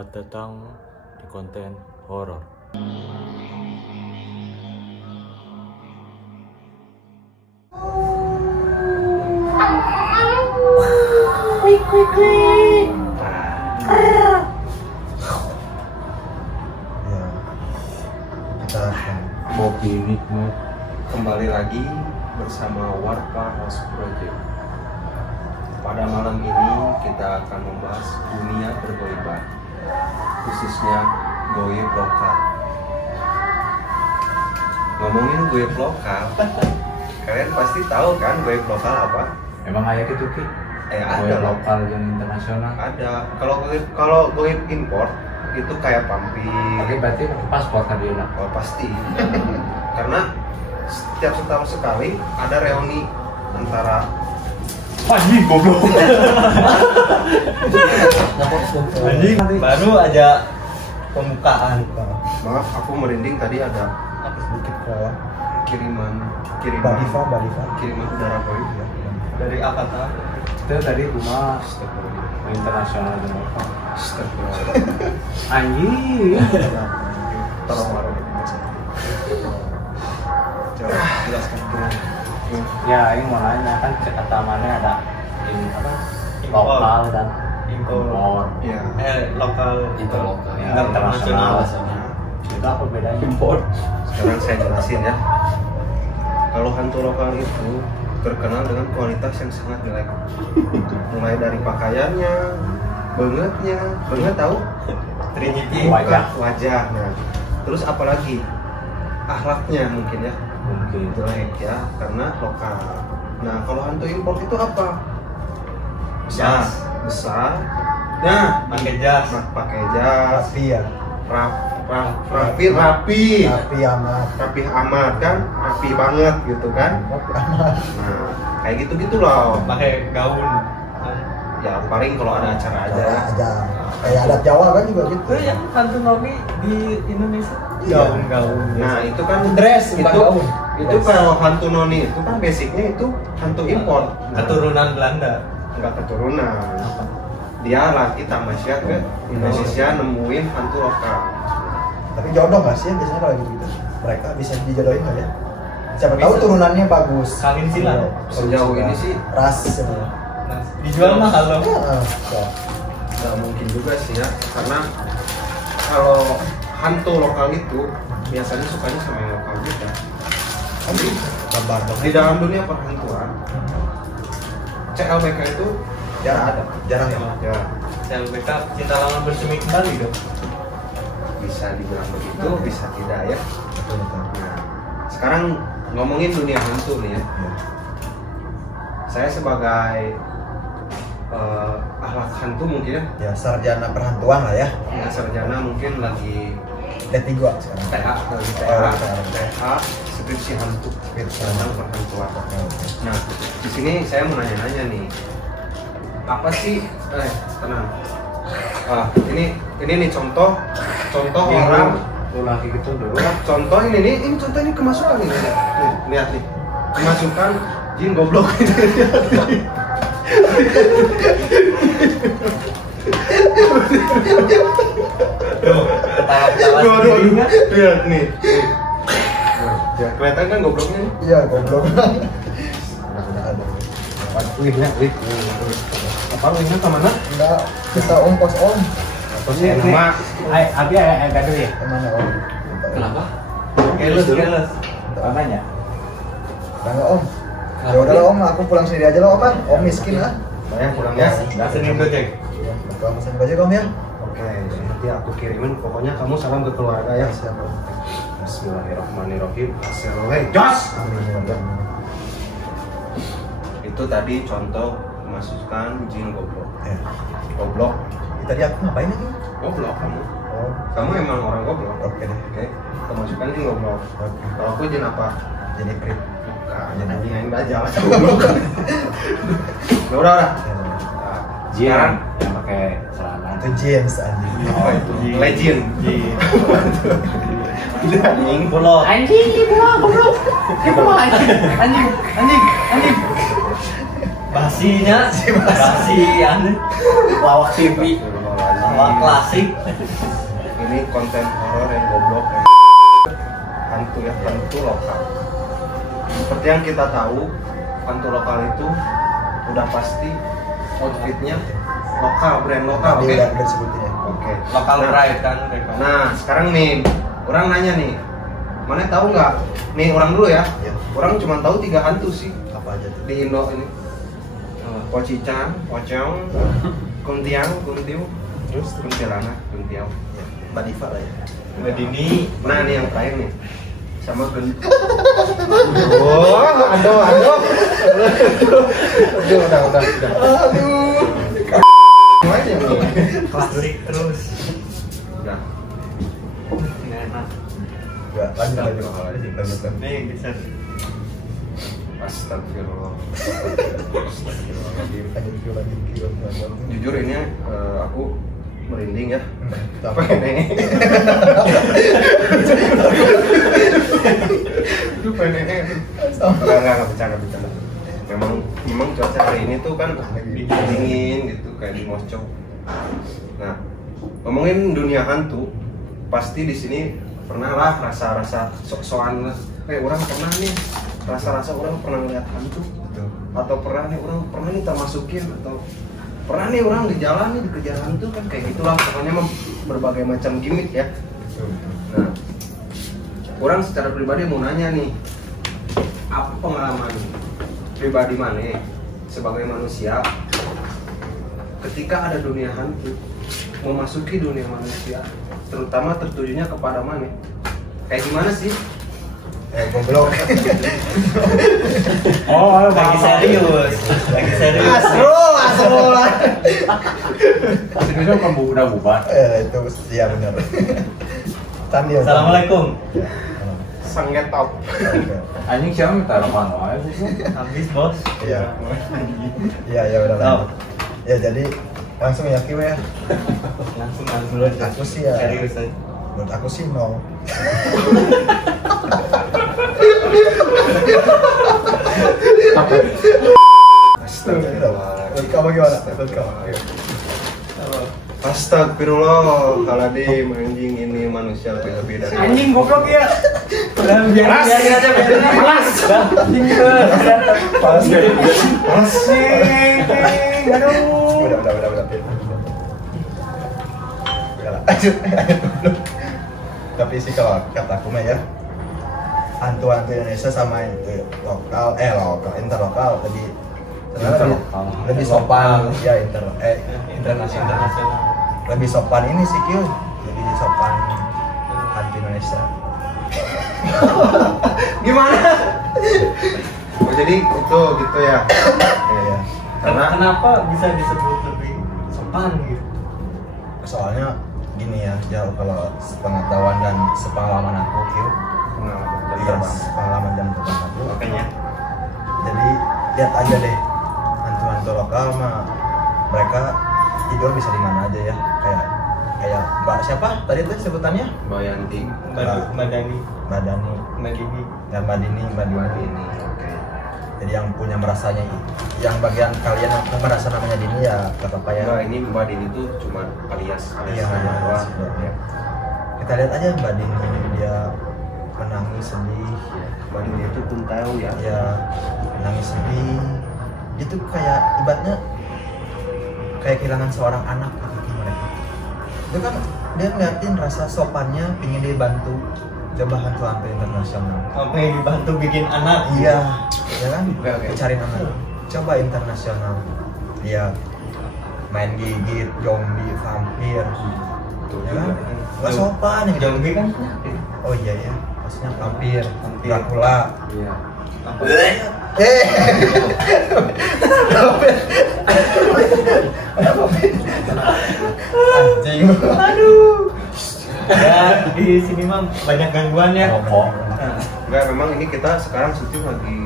Selamat datang di konten horor. Klik klik klik. Ya, kita akan Kopi nikmat. Kembali lagi bersama Warpa House Project. Pada malam ini kita akan membahas dunia pergoiban, khususnya goib lokal. Ngomongin goib lokal, kalian pasti tahu kan goib lokal apa? Emang ayah gitu Ki? Ada Goib lah. lokal dan internasional. Ada. Kalau goib import itu kayak pampir. Oke, berarti pakai paspor kan dia nak? Oh, pasti. Karena setiap setahun sekali ada reuni antara Anjing goblok. Anjing baru aja pembukaan. maaf aku merinding tadi ada sedikit kayak kiriman Badifa. kiriman udara goib ya. Dari Avatar. Itu tadi rumah internasional dan lokal. Astagfirullah. Anjing. Tolong warung. Coba jelaskan dulu. Ya, ini mau nanya kan kata mana ada ini apa? Lokal dan impor. Ya. Lokal Itu lokal. Ya, Internasional. internasional. Itu apa bedanya impor? Sekarang saya jelasin ya. Kalau hantu lokal itu terkenal dengan kualitas yang sangat jelek. Mulai dari pakaiannya, banget tahu? Trinity Wajahnya. Terus apalagi? Akhlaknya mungkin ya. Mungkin. Jelek ya, karena lokal. Nah, kalau hantu impor itu apa? Jas. Besar. Nah, pakai jas. pakai jas. Rapi ya, Rapi rapi amat. amat kan, rapi banget gitu kan. Nah, kayak gitu loh. Pakai gaun. Ya paling kalau ada acara aja. Kayak adat Jawa kan juga gitu. Itu yang hantu nomi di Indonesia. Iya. Gaun. Nah, itu kan Dress, bukan itu gaun. itu kalau hantu noni itu kan basicnya itu hantu impor. Keturunan Belanda. Enggak keturunan. Dia lagi tamasya ke Indonesia nemuin hantu lokal. Tapi jodoh nggak sih biasanya kalau gitu? Mereka bisa dijodohin nggak ya? Siapa tahu Bisa. turunannya bagus. Kawin silang. Sejauh ini sih ras sebenarnya. Nah, dijual mahal loh. nggak mungkin juga sih ya, karena kalau hantu lokal itu biasanya sukanya sama yang lokal juga. Tapi Kabar dong. di dalam dunia perhantuan CLBK itu jarang ada. Jarang ya. Ya, CLBK cinta lama bersemi kembali dong. bisa dibilang begitu, bisa tidak ya. Nah, sekarang ngomongin dunia hantu nih ya. Saya sebagai ahlak hantu mungkin ya, Ya sarjana perhantuan lah ya. ya sarjana mungkin lagi D3 sekarang. TH skripsi hantu tentang perhantuan. Nah, di sini saya mau nanya-nanya nih, apa sih? Tenang. Ini nih contoh orang. Lagi gitu dulu. Contoh ini contoh ini kemasukan nih, lihat nih, kemasukan jin goblok. Tuh, ketawa-ketawa sendiri kan? Lihat nih. Ya, kelihatan kan gobloknya nih? Iya goblok. Wih. Apa wingnya kemana? Enggak, kita ongkos om. Terus nama Abi ayah gaduh ya? Kemana om? Kenapa? Keles. Apanya? Enggak om. Ya udahlah om, aku pulang sendiri aja lah om kan. Om miskin lah. bayang pulangnya. Nggak senin gojek. Ya, pulang pesan aja om ya. Oke, nanti aku kirimin. Pokoknya kamu salam ke keluarga ya. Siap om. Bismillahirrahmanirrahim. Assalamualaikum. Jos. Itu tadi contoh kemasukan jin goblok. Goblok. Tadi aku ngapain lagi? Goblok kamu. Oh, Kamu emang orang goblok. oke deh. Oke. Kemasukan jin goblok. Oke. Kalau aku jin apa? Jadi prit. Bukan, jin anjing yang dajal. Goblok. Udah. Ya, Jin Sekarang yang pakai celana. itu James anjing. apa itu? Legend. Anjing. Bolot. Anjing goblok. Anjing. Basinya, basi aneh. Lawak TV. Wah, klasik. Ini konten horor yang goblok ya. Hantu ya, hantu lokal. Seperti yang kita tahu, hantu lokal itu udah pasti outfitnya lokal, brand lokal, oke? Udah disebutin ya. Oke. Lokal Nah, pride kan mereka. Nah, sekarang nih, orang nanya nih, mana tahu nggak? Nih orang dulu ya. Iya. Orang cuma tahu 3 hantu sih Apa aja tuh? di Indo ini. Pocicang, pocong, kuntiang, kuntiu, Terus kuntilanak, kuntiau. ya, Mbak Diva lah ya. Mbak Dini. Nah, ini yang terakhir nih. Sama Oh, aduh. Aduh, udah. Aduh. Gimana ya, Bro? Klasik terus. Udah. Nggak enak. Enggak, lanjut. Nih bisa. Astagfirullah. Lanjut. Jujur ini aku merinding ya. Apa Pengen. Itu pengen. Enggak bercanda. Memang cuaca hari ini tuh kan dingin gitu kayak di Moskow. Nah, ngomongin dunia hantu, pasti di sini pernah lah rasa-rasa sok-sokan lah. Kayak orang pernah nih, rasa-rasa orang pernah lihat hantu, atau pernah nih orang pernah nih termasukin, atau pernah nih orang di jalan nih dikejar hantu kan kayak gitulah pokoknya berbagai macam gimmick ya. Nah, orang secara pribadi mau nanya nih, apa pengalaman pribadi mana sebagai manusia ketika ada dunia hantu, memasuki dunia manusia, terutama tertujunya kepada mana? Kayak gimana sih? Goblok. Oh, Lagi serius. Lagi serius. Asro lah. Seriusnya bukan udah bubar. Itu iya benar. Tadi. Assalamualaikum. Sangetop. Anjing siapa minta rekaman wae sih? Habis bos. Iya. Iya, udah lah. Ya jadi langsung ya Kiwe ya. Langsung Menurut aku sih ya. serius aja. Menurut aku sih no. Astagfirullah. Kamu gimana? Menurut kamu? Astagfirullahaladzim, anjing ini manusia lebih dari Anjing goblok ya. Udah biarin aja biarin. Panas. Anjing Panas gak? Asik. Aduh. Udah. Udah lah, lanjut. Tapi sih kalau kata aku mah ya, hantu-hantu Indonesia sama itu lokal, interlokal lebih sopan ya internasional. Lebih sopan ini sih Kyu, lebih sopan hantu Indonesia. Gimana? Oh jadi itu gitu ya. Iya. Kenapa bisa disebut lebih sopan gitu? Soalnya gini ya, kalau sepengetahuan dan sepengalaman aku Kyu, pengalaman dan pengalaman aku. Makanya. Jadi lihat aja deh, hantu-hantu lokal mah mereka tidur bisa di mana aja ya, kayak Mbak siapa tadi tuh sebutannya? Mbak Yanti. Mbak Dani, Mbak Dani, Mbak Dini. dan Mbak Dini. Oke. Jadi yang punya merasanya, yang bagian kalian yang merasa namanya Dini ya gak apa-apa ya. Mbak ini Mbak Dini tuh cuma alias Iya, nama doang. ya. Kita lihat aja Mbak Dini, dia menangis sedih, Mbak Dini itu pun tahu ya. ya menangis sedih. Itu kayak ibaratnya kayak kehilangan seorang anak gitu mereka. Itu kan dia ngeliatin rasa sopannya, pingin dibantu. Coba hantu-hantu internasional. Apa yang dibantu bikin anak? Iya, ya kan? Oke. Cari anak. Coba internasional. Dia main gigit, zombie, vampir. Tuh Ya juga. kan? Gak sopan ya. Zombie kan? Oh iya ya, maksudnya vampir, Dracula. Iya. Apa? Anjing. Aduh. Ya di sini mah banyak gangguan ya. Ngomong. Nah, Enggak, memang ini kita sekarang syuting lagi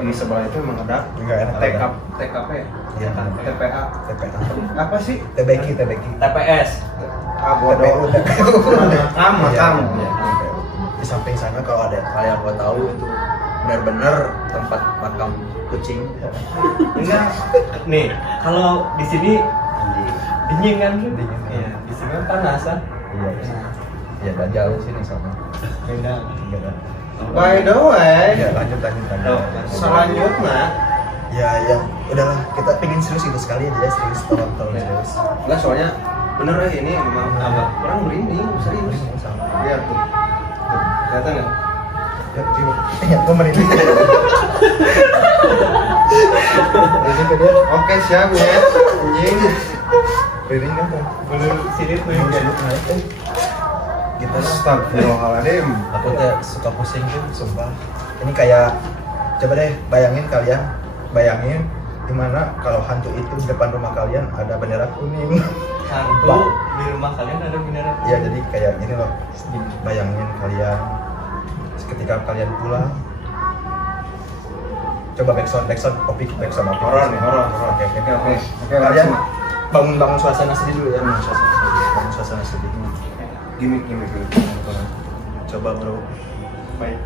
di sebelah itu memang ada Enggak enak. TKP ya? Iya, TPA. TPA. Apa sih? TBK. TPS. Bodoh. Makam. Iya. Di samping sana kalau ada kalian mau tahu itu benar-benar tempat makam kucing. Enggak. Nih, kalau di sini Dingin kan? Dingin. Iya, di sini kan panas kan? Iya. Iya, dan jauh sini sama. Beda. Beda. By the way, Ya, lanjut. selanjutnya Ya, yang udahlah kita pengen serius itu sekali aja ya, serius tolong serius. enggak soalnya bener ya ini emang Apa? orang merinding serius. Sama. Lihat tuh. Kelihatan nggak? Ya, gue merinding. Merinding ke dia. Oke siap ya. Anjing. Merinding kan? Belum sini tuh Belum kan. sebut naik kan? Kita Astagfirullahaladzim. aku tuh suka pusing tuh, sumpah. Ini kayak, coba deh bayangin gimana kalau hantu itu di depan rumah kalian ada bendera kuning. Hantu di rumah kalian ada bendera. Ya jadi kayak gini loh, bayangin kalian ketika kalian pulang. Coba backsound topik backsound apa? Horor nih, horor. Oke. Oke, Kalian langsung. bangun suasana sedih dulu ya, bangun suasana sedih. Gimik. Coba bro, Baik.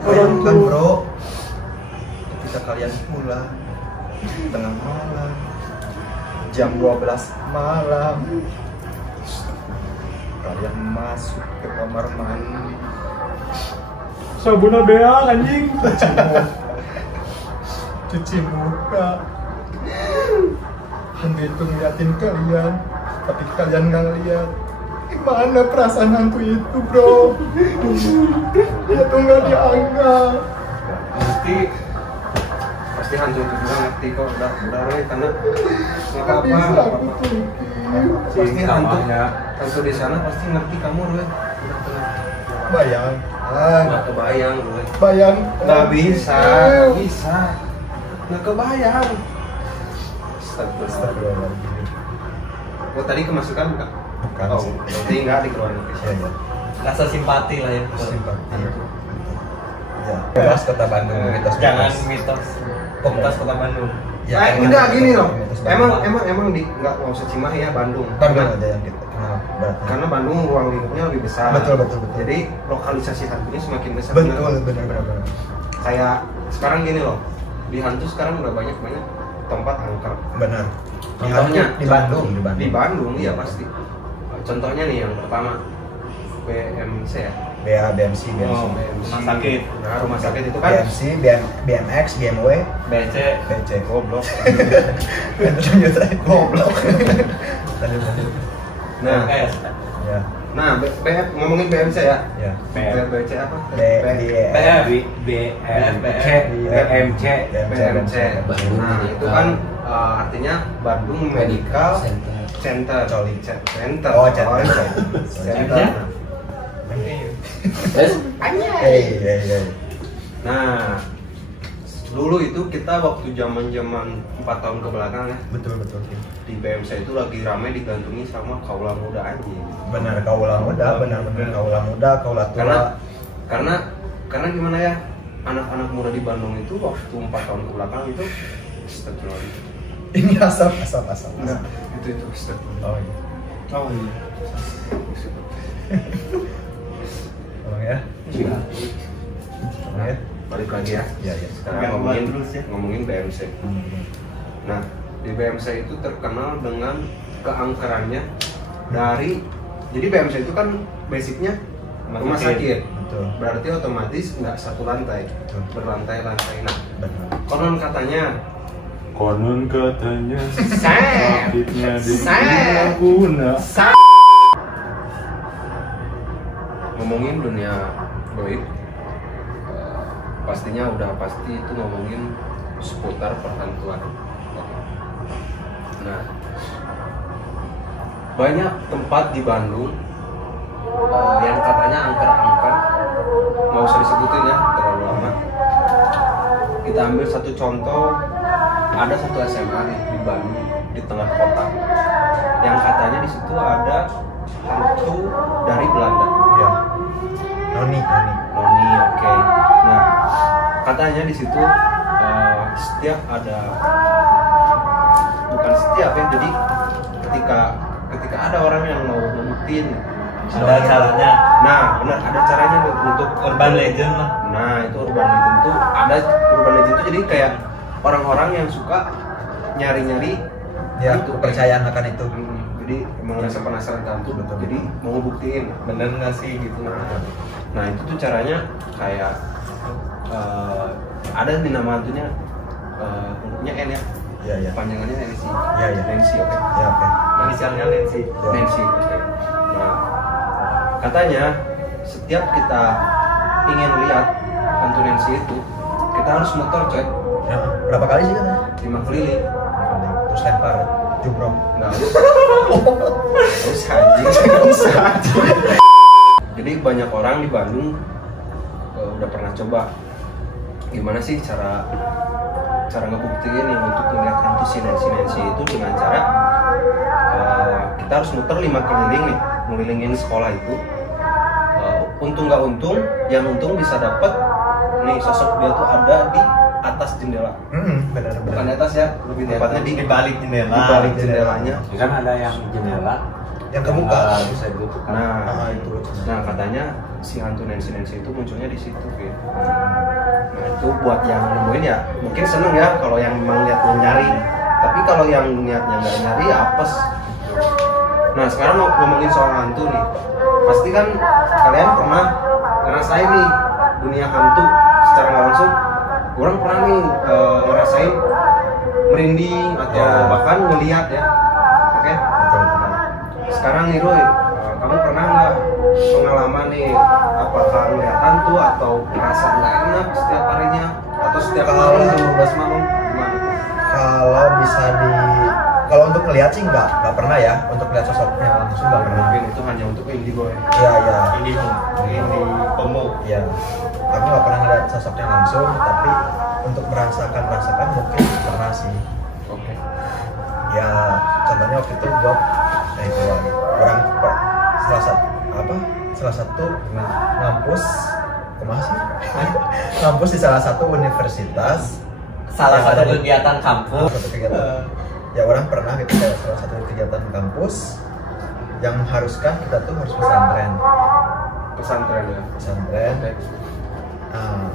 bayangkan bro, ketika kalian pulang tengah malam, jam 12 malam, kalian masuk ke kamar mandi, Sabuna beak anjing. cuci muka, hantu itu ngeliatin kalian, tapi kalian nggak ngeliat. Gimana perasaan hantu itu bro? Dia tuh nggak dianggap. Pasti hantu itu juga ngerti kok udah Roy karena nggak Nggak bisa apa-apa. aku pikir. Pasti hantu Namanya. di sana pasti ngerti kamu Roy. Bayang, Nggak kebayang Roy. bayang. Nggak bisa. Nggak kebayang. Astagfirullah. Astagfirullahaladzim. Oh tadi kemasukan bukan? Bukan Oh, sih. berarti nggak dikeluarin. Iya, iya. Rasa simpati lah ya. Simpati. Ya, mitos kota Bandung, mitos. Jangan mitos. Mitos kota Bandung. Ya, Enggak gini loh. mitos Bandung. Emang nggak usah Cimahi ya Bandung. Bandung aja yang kita kenal beratnya. Karena Bandung ruang lingkupnya lebih besar. Betul. Jadi lokalisasi hantunya semakin besar. benar. Kayak sekarang gini loh. Di hantu sekarang udah banyak tempat angker. Benar. Contohnya di Bandung. Di Bandung iya pasti. Contohnya nih yang pertama BMC ya. BMC. Oh, rumah sakit. Nah, rumah sakit itu kan BMC, BMX, BMW, BC. BC. goblok. Lanjut. Goblok. Lanjut. Nah, Ya. ngomongin BMC ya. Ya. BMC apa? BMC. BMC. Nah, itu kan artinya Bandung Medical Center. Center. Oh, Center. Center. Hey. Nah, dulu itu kita waktu zaman 4 tahun ke belakang ya, Betul. di BMC itu lagi ramai digantungi sama kaula muda anjing. Benar, kaula muda, benar kaula muda, kaula tua. Karena gimana ya, anak-anak muda di Bandung itu waktu 4 tahun ke belakang itu astagfirullahaladzim. Ini asap. Enggak, itu astagfirullah. Oh iya. Oh iya. Tolong ya. Tolong ya. Balik lagi ya. Iya. Sekarang Terus ya. ngomongin BMC. Nah, di BMC itu terkenal dengan keangkerannya dari, jadi BMC itu kan basicnya rumah sakit. Betul. Berarti otomatis nggak satu lantai, Betul. berlantai-lantai. Nah, Benar. konon katanya sakitnya di guna. Ngomongin dunia goib, pastinya udah pasti itu ngomongin seputar perhantuan. Nah, banyak tempat di Bandung yang katanya angker-angker, nggak usah disebutin ya terlalu lama. Kita ambil satu contoh, ada satu SMA di Bandung di tengah kota yang katanya di situ ada hantu dari Belanda. Ya. Noni. Noni, oke. Nah, katanya di situ setiap ada, bukan setiap ya, jadi ketika ada orang yang mau ngebuktiin Ada caranya. Nah, benar, ada caranya untuk Urban legend lah. Nah, itu urban legend tuh ada urban legend tuh jadi kayak orang-orang yang suka nyari-nyari Ya, itu, kepercayaan akan itu. jadi emang rasa penasaran hantu Betul. jadi mau ngebuktiin bener nggak sih gitu. Nah itu tuh caranya kayak ada nih nama hantunya hurufnya N ya, Iya, iya. panjangannya Nancy. Iya, iya. Nancy, oke. Ya, oke. Inisialnya Nancy. Ya. Nancy, oke. Nah katanya setiap kita ingin lihat hantu Nancy itu kita harus muter coy Ya, berapa kali sih katanya? 5 keliling. Terus lempar jumroh. Nggak usah anjing, nggak usah anjing. Jadi banyak orang di Bandung udah pernah coba gimana sih cara ngebuktiin yang untuk melihat hantu si Nancy itu dengan cara kita harus muter 5 keliling nih, ngelilingin sekolah itu. Untung nggak untung, yang untung bisa dapet nih sosok dia tuh ada di atas jendela. Benar. Bukan di atas ya, lebih tepatnya di balik jendela. di balik jendelanya. Kan ada yang jendela Yang kebuka. bisa gitu kan. Nah, itu. nah katanya si hantu Nancy itu munculnya di situ gitu. Nah itu buat yang nemuin ya mungkin seneng ya kalau yang memang niatnya nyari. Tapi kalau yang niatnya nggak nyari ya apes. Gitu. Nah sekarang ngomongin soal hantu nih, pasti kan kalian pernah ngerasain nih dunia hantu secara nggak langsung. Orang pernah nih ngerasain merinding atau Ya. bahkan ngeliat ya. Oke. Betul. Sekarang nih Roy, kamu pernah nggak pengalaman nih apakah ngeliat hantu atau merasa nggak enak setiap harinya atau setiap Kalau- malam jam 12 malam gimana? Kalau bisa kalau untuk ngelihat sih nggak pernah ya. Untuk lihat sosoknya langsung nggak pernah. Mungkin itu hanya untuk indigo ya. Iya, iya. Ini Pomo. Iya. Aku nggak pernah ngeliat sosoknya langsung, tapi untuk merasakan mungkin pernah sih. Oke. Ya, contohnya waktu itu gua itu orang salah satu ngampus kemana sih? Ngampus di salah satu universitas. Salah yang satu ada di- kegiatan kampus. Salah satu kegiatan. Ya orang pernah gitu kayak salah satu kegiatan kampus yang mengharuskan kita tuh harus pesantren. Pesantren ya. Pesantren. Oke. Nah,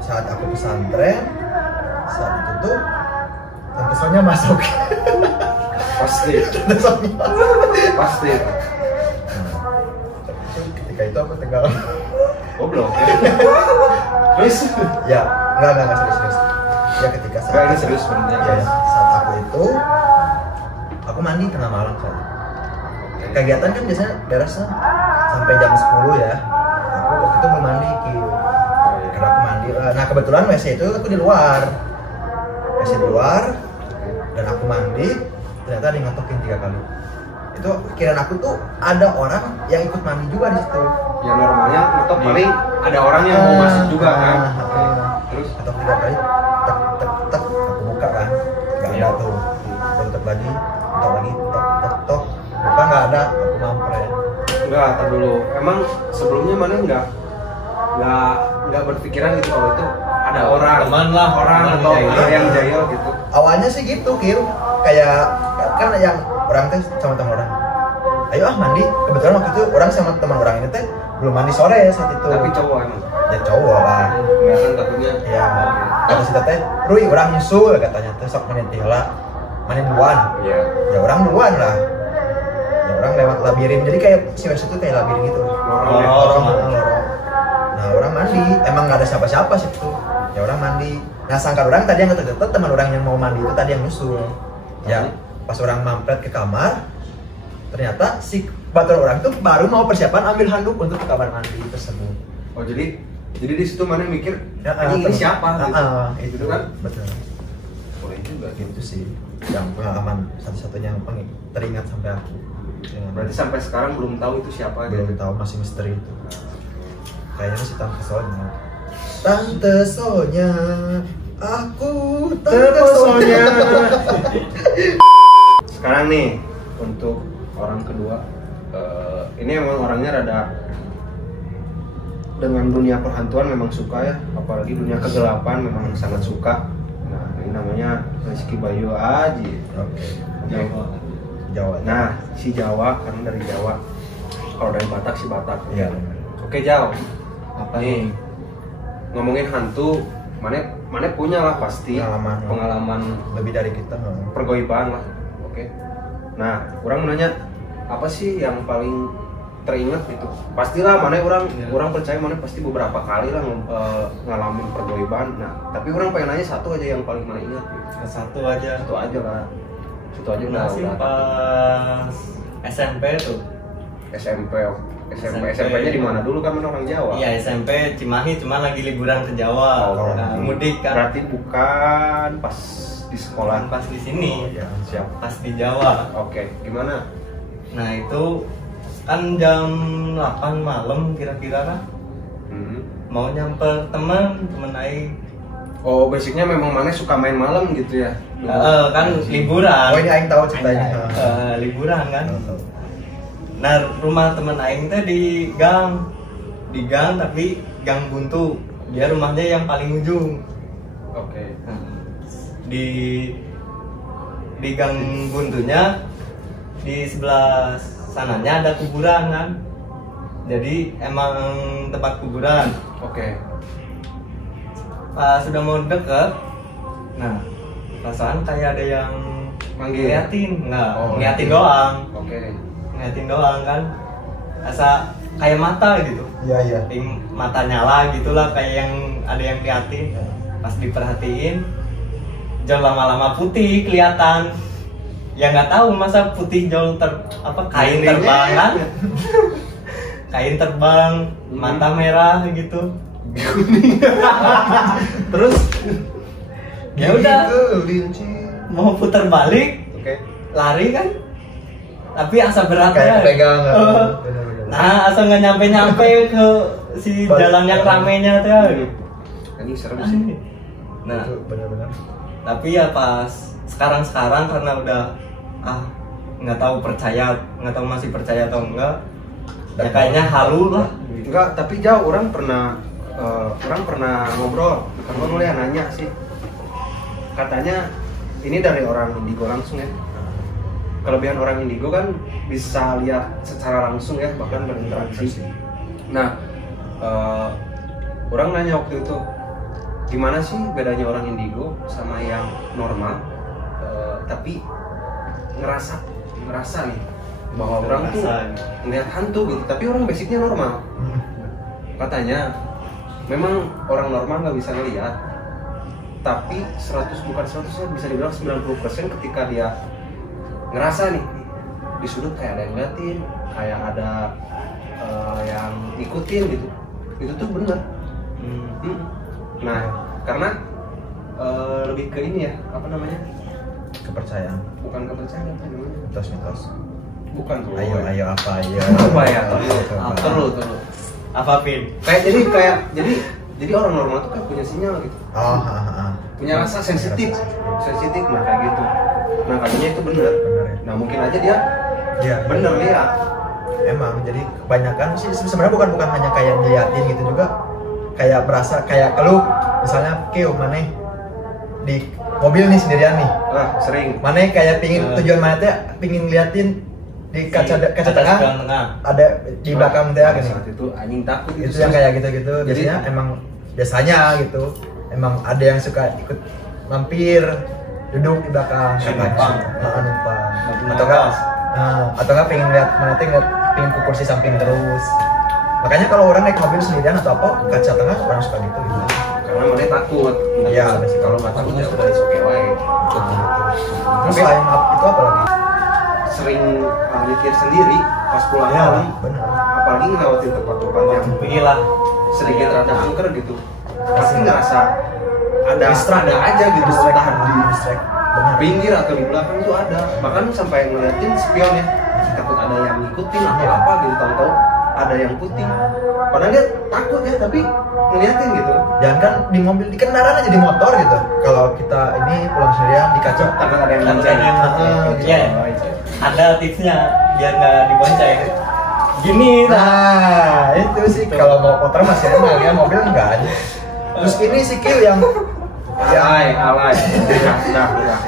saat aku pesantren, saat itu tuh Tante Sonya masuk. Pasti. Tante Sonya masuk. Pasti. Nah, ketika itu aku tinggal. Goblok. Ya. Terus? Ya, enggak serius. Ya ketika saat Enggak, ini serius sebenarnya. Ya, saat aku itu aku mandi tengah malam saat itu. Kegiatan kan biasanya beresnya sampai jam 10 ya. Aku waktu itu mau mandi karena aku mandi. Nah kebetulan WC itu aku di luar. WC di luar dan aku mandi. Ternyata ada yang ngetokin 3 kali. Itu pikiran aku tuh ada orang yang ikut mandi juga di situ. Ya normalnya ngetok paling ada orang yang mau masuk juga kan. Terus? Atau 3 kali tek tek tek aku buka kan nggak ada tuh. Aku tutup lagi tek lagi tek buka nggak ada aku mampret. Enggak, tar dulu. Emang sebelumnya mana nggak berpikiran gitu kalau itu ada orang, Teman lah, orang teman atau jahil. ada yang jahil gitu. Awalnya sih gitu Kil, kayak kan yang orang teh sama teman orang ayo mandi, kebetulan waktu itu orang sama teman orang ini teh belum mandi sore ya saat itu. Tapi cowok emang. Ya cowok lah. Kelihatan takutnya. Ya kata si teteh Rui orang nyusul katanya teh sok mandi tihela mandi duluan. Iya. Ya orang duluan lah. Ya orang lewat labirin, jadi kayak si WC itu kayak labirin gitu. Lorong ya. Lorong. Nah orang mandi, emang nggak ada siapa-siapa sih itu. Ya orang mandi. Nah sangka orang tadi yang deket-deket teman orang yang mau mandi itu tadi yang nyusul. Ya pas orang mampret ke kamar, ternyata si batur orang itu baru mau persiapan ambil handuk untuk ke kamar mandi tersebut. Oh jadi di situ mana mikir Ya, ini siapa gitu. itu Gitu kan? betul. Boleh juga gitu. Itu sih yang pengalaman satu-satunya yang teringat sampai aku. Berarti sampai sekarang belum tahu itu siapa Belum gitu. tahu, masih misteri itu. Kayaknya masih Tante Sonya. Tante Sonya, aku Tante Sonya. Sekarang nih untuk orang kedua, ini emang orangnya rada dengan dunia perhantuan memang suka ya, apalagi dunia kegelapan memang sangat suka. Nah ini namanya Rizky Bayu Aji. Oke. Jawa. Jawa. Nah si Jawa karena dari Jawa, kalau dari Batak si Batak. Iya. Oke Jawa. Apa Nih ngomongin hantu mana punya lah pasti pengalaman lebih dari kita. pergoiban lah. Oke. Nah, orang mau nanya apa sih yang paling teringat gitu? Pastilah mana orang percaya mana pasti beberapa kali lah ngalamin pergoiban. Nah, tapi orang pengen nanya satu aja yang paling mana ingat gitu. Satu aja lah. Satu aja nah, sih pas SMP tuh. SMP-nya di mana dulu kan mana orang Jawa? Iya, SMP Cimahi, cuma lagi liburan ke Jawa. Nah, mudik kan. Berarti bukan pas di sekolah. Pas di sini. Ya, siap. Pas di Jawa. Oke, gimana? Nah, itu kan jam 8 malam kira-kira kan. Mau nyamper temen aing. Oh, basicnya memang mana suka main malam gitu ya? Kan liburan. Oh, ini aing tahu ceritanya. Liburan kan. Nah, rumah temen aing teh di gang tapi gang buntu. Dia rumahnya yang paling ujung. Oke. Nah, di gang buntunya di sebelah sananya ada kuburan kan. Jadi emang tempat kuburan. Oke. Pas sudah mau deket, nah perasaan kayak ada yang Manggil. ngeliatin doang. Oke. Ngeliatin doang kan, asa kayak mata gitu. Iya. Mata nyala gitulah, kayak yang ada yang liatin. Pas diperhatiin, jauh lama-lama putih kelihatan. Ya nggak tahu masa putih jauh kain terbang kan? Kain terbang, mata merah gitu. Terus ya udah mau putar balik, lari kan? Tapi asa berat ya. Pegang. Nah, asa nggak nyampe ke si jalan yang ramenya tuh. Ini serem sih. Nah, benar-benar. tapi ya pas sekarang karena udah nggak tahu masih percaya atau enggak. Ya kayaknya halu lah. Enggak, tapi jauh orang pernah ngobrol. Kan mulai nanya sih. Katanya ini dari orang indigo langsung ya. Kelebihan orang indigo kan bisa lihat secara langsung ya, bahkan berinteraksi. Nah, orang nanya waktu itu, gimana sih bedanya orang indigo sama yang normal, tapi ngerasa nih bahwa orang tuh ngeliat hantu gitu, tapi orang basicnya normal. Katanya memang orang normal nggak bisa ngeliat, tapi 100 bisa dibilang 90% ketika dia ngerasa nih di sudut kayak ada yang ngeliatin, kayak ada yang ngikutin gitu, itu tuh bener. Nah, karena lebih ke ini ya, apa namanya, Kepercayaan. bukan kepercayaan, apa namanya, Mitos. bukan tuh. Ayo apa ya? Apa ya? Terus. Apa Pin? Jadi orang normal tuh kan punya sinyal gitu. Punya rasa sensitif. Nah kayak gitu. Nah katanya itu benar. Nah mungkin aja dia bener lihat. Emang jadi kebanyakan sih sebenarnya bukan hanya kayak diliatin gitu juga, kayak berasa kayak kalau misalnya mana di mobil nih sendirian nih. Sering. Mana kayak tujuan mana teh pingin liatin di kaca tengah ada di belakang teh gini. Saat itu anjing takut itu yang kayak gitu biasanya gitu emang ada yang suka ikut mampir duduk di belakang numpang atau nggak pengen lihat mana teh pengen ke kursi samping terus. Makanya kalau orang naik mobil sendirian atau apa kaca tengah orang suka gitu. Karena mana takut. Iya, kalau nggak takut ya udah disoke wae. Terus selain itu apa lagi? Sering mikir sendiri pas pulang malam, apalagi ngelewatin tempat-tempat yang sedikit rada angker gitu, pasti ngerasa ada aja gitu, entah di pinggir atau di belakang tuh ada, bahkan sampai ngeliatin spion ya, takut ada yang ngikutin atau apa gitu, tahu-tahu ada yang puting, padahal dia takut ya tapi ngeliatin gitu. Jangan kan di mobil, di kendaraan aja, di motor gitu. Kalau kita ini pulang sendirian di kaca takut ada yang bonceng. Ada tipsnya biar nggak dibonceng. Gini, nah itu sih kalau mau motor masih enak ya, mobil enggak aja. Terus ini sih kill yang alay.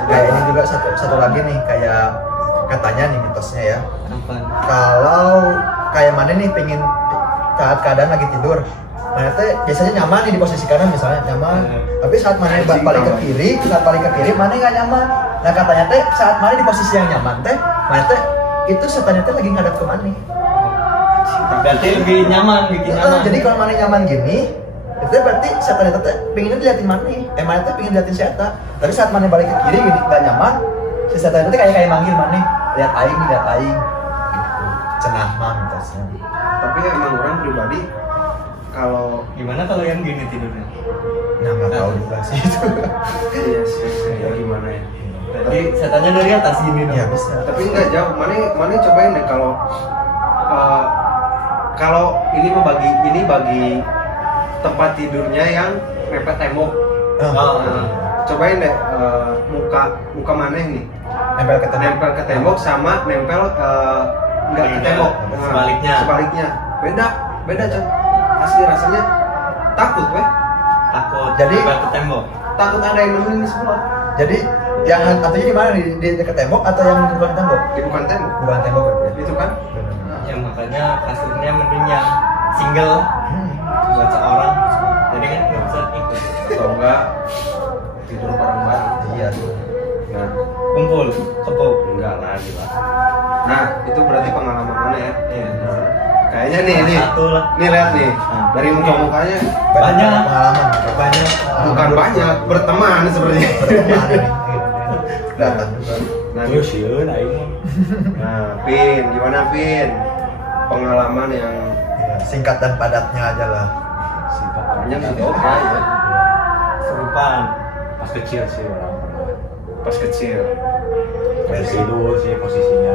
Nah ini juga satu lagi nih, kayak katanya nih mitosnya ya. Kalau kayak mana nih pengen saat keadaan lagi tidur, mana teh biasanya nyaman nih di posisi kanan misalnya nyaman, tapi saat mana balik ke kiri, mana nggak nyaman. Nah katanya teh saat mana di posisi yang nyaman teh, mana teh itu setannya teh lagi ngadap ke mana. Berarti lebih nyaman, bikin nyaman. Jadi kalau mana nyaman gini, itu berarti setan itu teh pengennya diliatin mana, mana teh pengen diliatin setan. Tapi saat mana balik ke kiri gini nggak nyaman, si setan itu kayak manggil mana, lihat aing, gitu. Cenah mah mitosnya. Tapi emang orang pribadi kalau Gimana kalau yang gini tidurnya? Nah nggak tahu juga sih itu. iya sih ya gimana ya. Jadi setannya dari atas gini dong. Ya bisa. Tapi nggak jauh. Mana cobain deh kalau ini mah bagi tempat tidurnya yang mepet tembok. Cobain deh muka mana nih? Nempel ke tembok sama nempel nggak ke tembok. Sebaliknya. Beda coy. Asli rasanya takut weh. Takut. Jadi ke tembok. Takut ada yang nemenin di sebelah. Jadi yang hantunya di mana, di dekat tembok atau yang bukan tembok? Di bukan tembok. Bukan tembok berarti. Itu kan? Ya makanya kasurnya mending yang single buat seorang. Jadi kan nggak bisa ikut. Atau enggak tidur bareng-bareng. Iya. Nah, Kumpul, kepuk. enggak lah gila. Nah, itu berarti pengalaman mana ya? Iya. Kayaknya nih. Satu lah. Nih lihat nih. Dari muka-mukanya Banyak. pengalaman. Banyak. bukan banyak, berteman sebenarnya. Datang juga. Nah, Terus ya, aing. nah, Pin, gimana Pin? Pengalaman yang Ya, singkat dan padatnya aja lah. banyak sih oke ya. Serupaan. Pas kecil sih orang pernah. Pas kecil. Lagi tidur sih posisinya.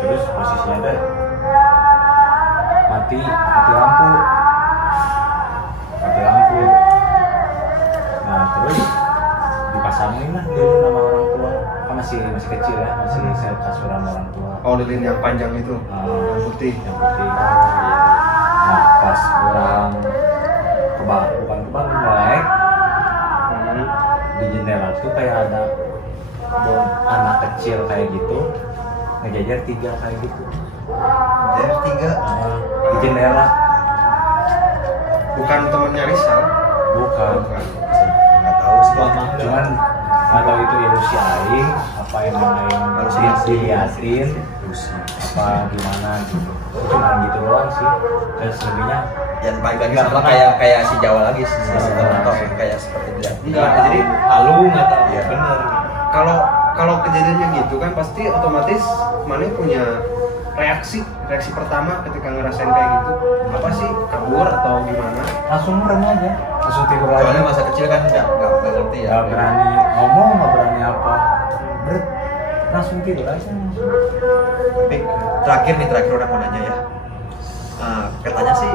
Terus posisinya teh mati lampu. Nah terus dipasangin lah dulu nama orang tua. Kan masih kecil ya, masih saya kasuran orang tua. Oh, lilin yang panjang itu. Yang putih. Yang putih. Nah pas orang bukan melek di jendela tuh kayak ada anak kecil kayak gitu ngejajar 3 kayak gitu. Jadi 3. Di jendela. Bukan temennya Rizal. Bukan. Nggak tahu sih. Cuman nggak tahu itu ilusi aing apa emang aing diliatin apa gimana gitu. Cuma gitu doang sih. Dan selebihnya Ya balik lagi sama kayak si Jawa lagi sih. Kayak seperti dia. Enggak, jadi halu nggak tahu. Iya. Bener. Kalau kejadiannya gitu kan pasti otomatis mana punya reaksi pertama ketika ngerasain kayak gitu. Apa sih, kabur atau gimana? langsung merem aja, langsung tidur aja. Soalnya masa kecil kan nggak ngerti ya. Nggak berani ngomong, nggak berani apa. Berat, langsung tidur aja. Tapi terakhir orang mau nanya ya. Katanya sih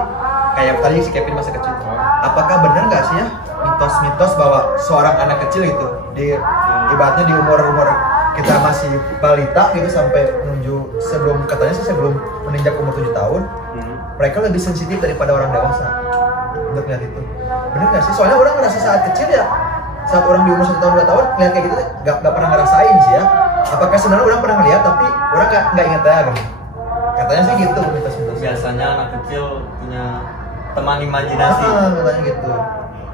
kayak tadi si Kevin masa kecil. Apakah benar nggak sih ya mitos-mitos bahwa seorang anak kecil gitu di ibaratnya di umur kita masih balita gitu sampai menuju sebelum menginjak umur 7 tahun, mereka lebih sensitif daripada orang dewasa untuk lihat itu. Benar nggak sih? Soalnya orang ngerasa saat kecil ya, saat orang di umur 1 tahun 2 tahun lihat kayak gitu nggak pernah ngerasain sih ya. Apakah sebenarnya orang pernah ngeliat tapi orang nggak ingat ya gitu. Katanya sih gitu mitos-mitos. Biasanya anak kecil punya teman imajinasi. Katanya gitu.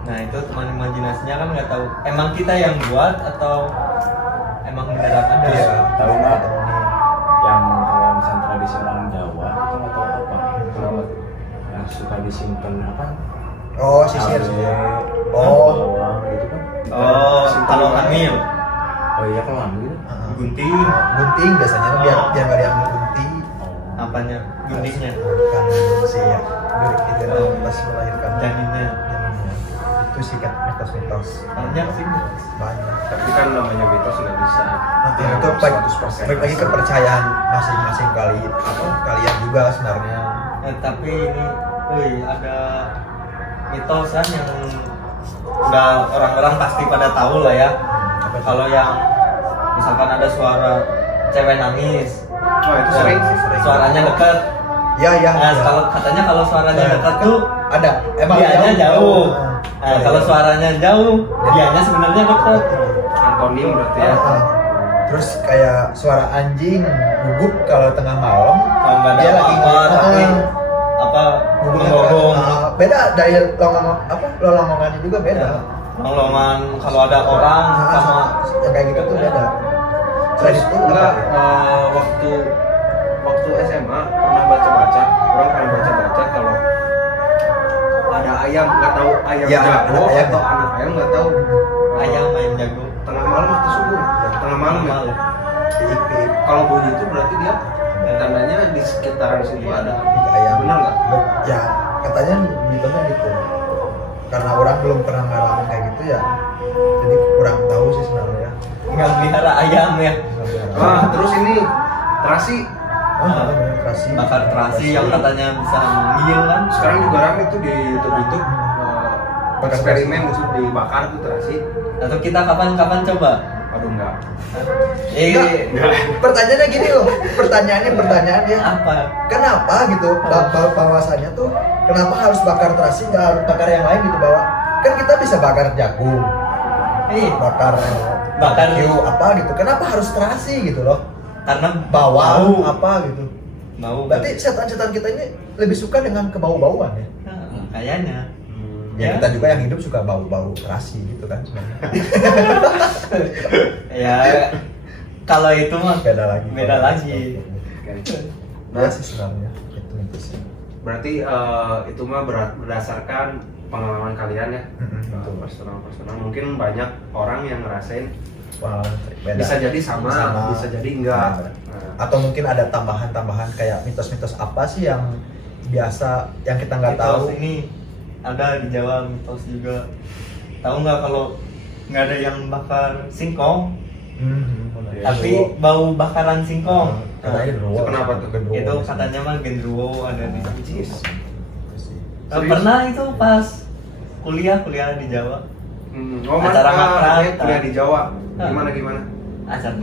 Nah itu teman imajinasinya kan nggak tahu. Emang kita yang buat atau emang beneran ada? Iya. Tahu nggak? Yang kalau misalnya tradisi orang Jawa itu nggak tahu apa. Kalau yang suka disimpan apa? Oh, sisir. Bawang gitu kan. Oh, kalau hamil, Oh iya kalau hamil gitu. gunting, Gunting biasanya biar nggak diambil gunting. apanya? Guntingnya, Kan si ya, durik itu pas melahirkan janinnya. janinnya. Itu sih kan mitos-mitos. Banyak sih. Banyak. Tapi kan namanya mitos nggak bisa. Nanti itu baik lagi kepercayaan masing-masing kalian juga sebenarnya. Tapi ini, ada mitosan yang udah orang-orang pasti pada tahu lah ya. Kalau yang misalkan ada suara cewek nangis, Oh, itu sering. suaranya dekat. Ya. Nah, katanya kalau suaranya dekat tuh ada. Emang dianya jauh. Nah, kalau suaranya jauh, dianya sebenarnya dekat. Antonim berarti ya. Terus kayak suara anjing gugup kalau tengah malam. Kalau nggak ada Dia lagi apa-apa, tapi apa Hubungan menggonggong. beda dari lolongannya juga beda. Longan kalau ada orang sama yang kayak gitu tuh beda. Selain itu enggak apa? waktu SMA pernah baca-baca, orang pernah baca-baca kalau ada ayam nggak tahu ayam Ya, jago anak ayam. atau anak ayam nggak tahu ayam jago. tengah malam atau subuh tengah malam ya. Malam. Iik-iik. Kalau bunyi itu berarti dia tandanya di sekitaran situ ada Iik ayam. benar nggak? Ya katanya mitosnya gitu. Karena orang belum pernah ngalamin kayak gitu ya. Jadi kurang tahu sih sebenarnya. Nggak pelihara ayam ya. Nah terus ini terasi Terasi. Bakar terasi yang katanya bisa menggil kan. sekarang juga rame tuh di YouTube eksperimen itu dibakar tuh terasi. Atau kita kapan-kapan coba. Aduh enggak. Pertanyaannya gini loh. Pertanyaannya Apa? kenapa gitu bahwasannya tuh kenapa harus bakar terasi nggak harus bakar yang lain gitu bahwa kan kita bisa bakar jagung bakar Bakar. hiu apa gitu kenapa harus terasi gitu loh Karena bawang bau. apa gitu Bau. berarti setan-setan kita ini lebih suka dengan kebau-bauan ya Nah, kayaknya. ya kita juga yang hidup suka bau-bau terasi gitu kan sebenarnya Ya kalau itu mah beda lagi Beda lagi. nah sih sebenarnya itu sih Berarti itu mah berdasarkan pengalaman kalian ya. betul. Personal mungkin banyak orang yang ngerasain Wah, beda. bisa jadi sama, bisa jadi enggak. Beda. Nah, Atau mungkin ada tambahan-tambahan kayak mitos-mitos apa sih yang biasa yang kita nggak mitos tahu. ini ada di Jawa mitos juga. Tahu nggak kalau nggak ada yang bakar singkong, tapi bau bakaran singkong. Katanya genderuwo. Kenapa tuh? Genderuwo. Itu katanya mah genderuwo ada di Cis. Serius? Pernah itu pas kuliah di Jawa. Oh, Acara makrab, kuliah di Jawa. Nah. Gimana? Acara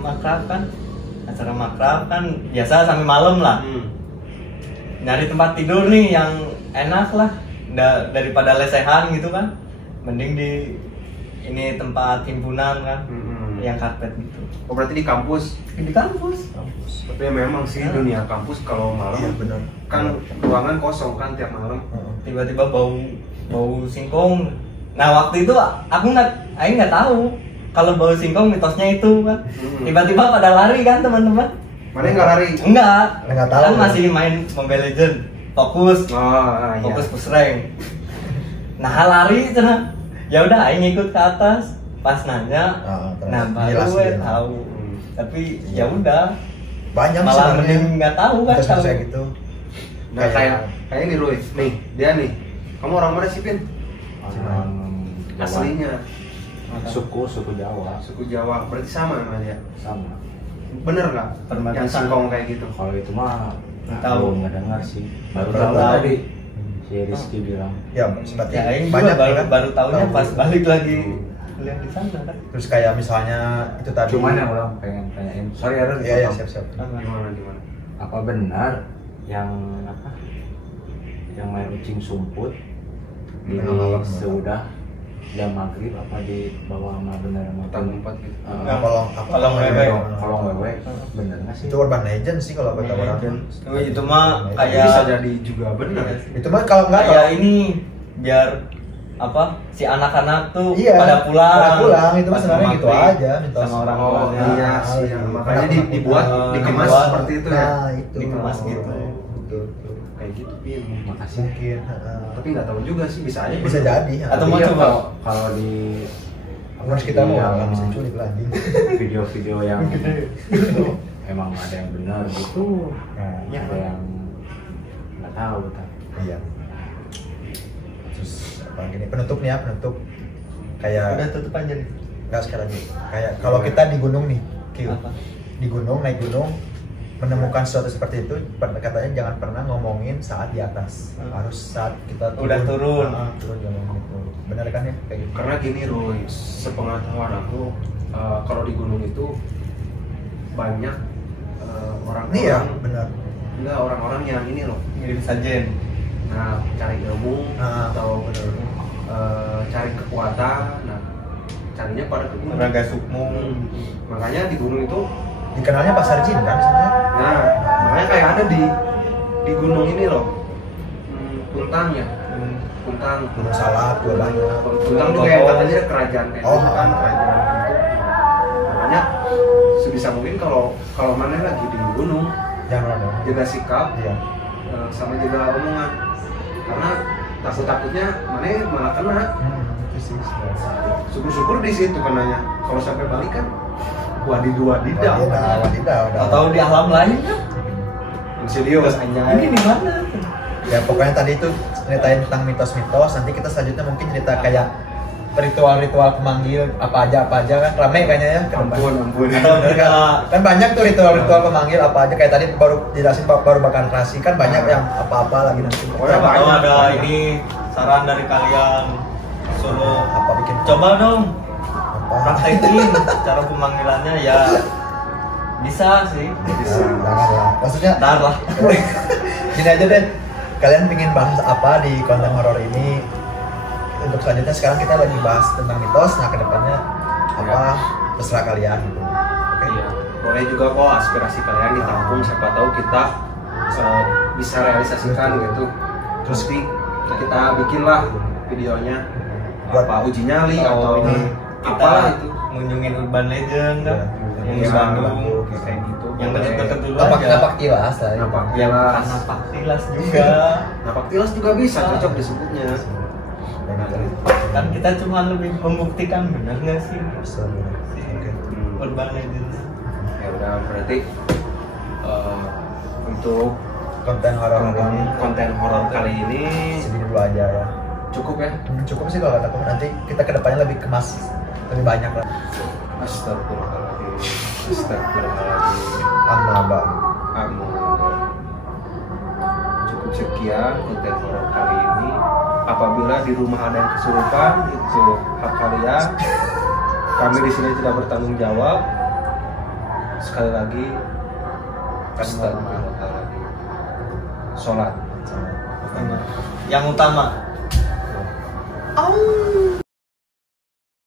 makrab kan biasa sampai malam lah. Nyari tempat tidur nih yang enak lah daripada lesehan gitu kan. Mending di ini tempat himpunan kan, yang karpet gitu. Oh berarti di kampus. Di kampus. Tapi memang sih dunia kampus kalau malam Iya, benar. kan ruangan kosong kan tiap malam. Tiba-tiba bau singkong. Nah waktu itu aku nggak tahu kalau bau singkong mitosnya itu kan. Tiba-tiba pada lari kan teman-teman. Mana yang nggak lari? Enggak. Nggak tahu. Kan masih main Mobile Legend. Fokus. Oh iya. Fokus push rank. Nah lari cenah. Ya udah aing ikut ke atas. Pas nanya, terus nah baru jelasin. gue tahu. Tapi ya udah. Banyak Malah sebenarnya. mending nggak tahu kan Mitos kalau kayak gitu. Nah kayak ini Roy, nih dia nih. Kamu orang mana sih Pin? Orang Jawa. Aslinya suku Jawa suku Jawa. Berarti sama sama dia. sama. Bener nggak? Permata Yang singkong kayak gitu. Kalau itu mah Tahu. belum ngedengar sih. Baru Baru tahu tahu. tadi si Rizky bilang. Ya, seperti Ya aing banyak juga kan? baru tahunya Tahu. pas balik lagi kuliah di sana kan. Terus kayak misalnya itu tadi. Cuman yang orang pengen tanyain, sorry Aaron, Iya, potong. siap-siap. Gimana? Apa benar yang main ucing sumput di Tengah malam. sudah jam maghrib apa di bawah sama benar sama Utang empat gitu. Nggak, Kolong kolong wewe. kolong wewe bener nggak sih? Itu urban legend sih kalau kata orang. Oh, itu mah Tapi kayak Bisa jadi juga bener. Itu mah kalau nggak kayak ini biar apa si anak-anak tuh Iya, pada pulang. pada pulang, itu mah Pas sebenarnya gitu maghrib aja, mitos. sama orang Oh tuanya. iya sih, iya. makanya dibuat, dikemas Dibuat. seperti itu ya. Nah, itu. Dikemas gitu. Betul. Kayak gitu Pin. Makasih. Mungkin. Tapi nggak tahu juga sih, bisa aja. Bisa jadi. Atau mau Iya, coba? kalau di Harus kita mau yang nggak bisa culik lagi. video-video yang emang ada yang benar gitu, Nah, ada yang nggak tahu tapi iya. Terus apa gini penutup nih ya penutup kayak Udah tutup aja nih. nggak sekali lagi kayak kalau kita di gunung nih Kiu, Apa? di gunung naik gunung menemukan sesuatu seperti itu katanya jangan pernah ngomongin saat di atas harus saat kita Udah turun. turun ngomong gitu benar kan ya kayak gitu Karena gini Roy, sepengetahuan aku kalau di gunung itu banyak orang-orang ini ya benar enggak orang-orang yang ini loh. Ngirim sajen. Nah, cari ilmu atau cari kekuatan. Nah, carinya pada ke gunung. Raga sukmo. Makanya di gunung itu dikenalnya pasar jin kan di sana ya? nah, makanya kayak ada di gunung ini loh. Kuntang ya. Kuntang. Gunung Salak juga banyak. Kuntang tuh kayak katanya kerajaan Oh, kan kerajaan gitu. Makanya sebisa mungkin kalau mana lagi di gunung Jangan ada. jaga sikap Iya. sama jaga omongan karena takutnya mana malah kena. Itu sih sebenarnya. Syukur-syukur di situ kenanya. Kalau sampai balik kan wadidaw. Wadidaw. Atau di alam lain kan? Serius Ini di mana? Ya pokoknya tadi itu ceritain tentang mitos-mitos. Nanti kita selanjutnya mungkin cerita kayak ritual-ritual pemanggil apa aja kan rame kayaknya ya ke depan. Ampun. Atau kita Kan banyak tuh ritual-ritual pemanggil apa aja kayak tadi baru jelasin baru bakar terasi kan banyak yang apa-apa lagi nanti. Pokoknya Siapa tahu banyak, ada banyak. ini saran dari kalian suruh Apa bikin coba dong apa? praktekin cara pemanggilannya ya bisa sih. Jangan lah. Maksudnya Ntar lah. gini aja deh. Kalian pengen bahas apa di konten horor ini? Untuk selanjutnya sekarang kita lagi bahas tentang mitos. Nah kedepannya apa terserah kalian gitu. Oke. Iya. Boleh juga kok aspirasi kalian ditampung, siapa tahu kita bisa realisasikan gitu. Terus kita bikinlah videonya Buat- apa uji nyali atau ini apa kita itu ngunjungin urban legend kan Iya, yang di iya, Bandung kayak gitu. yang deket-deket dulu Napak aja napak tilas lah. Napak yang tilas. bukan napak tilas juga Napak tilas juga bisa cocok disebutnya. kan kita cuma lebih membuktikan benar nggak sih urban legend. Ya udah berarti untuk Konten horor ini konten horor kali ini segini dulu aja ya. cukup ya. Cukup sih kalau kataku nanti kita kedepannya lebih kemas lebih banyak lah. Astagfirullahaladzim. Astagfirullahaladzim. Amaba. Amin. Cukup sekian konten horor kali ini. Apabila di rumah ada yang kesurupan, itu hak kalian. Kami di sini tidak bertanggung jawab. Sekali lagi, astagfirullahaladzim. Sholat. Yang utama Oh.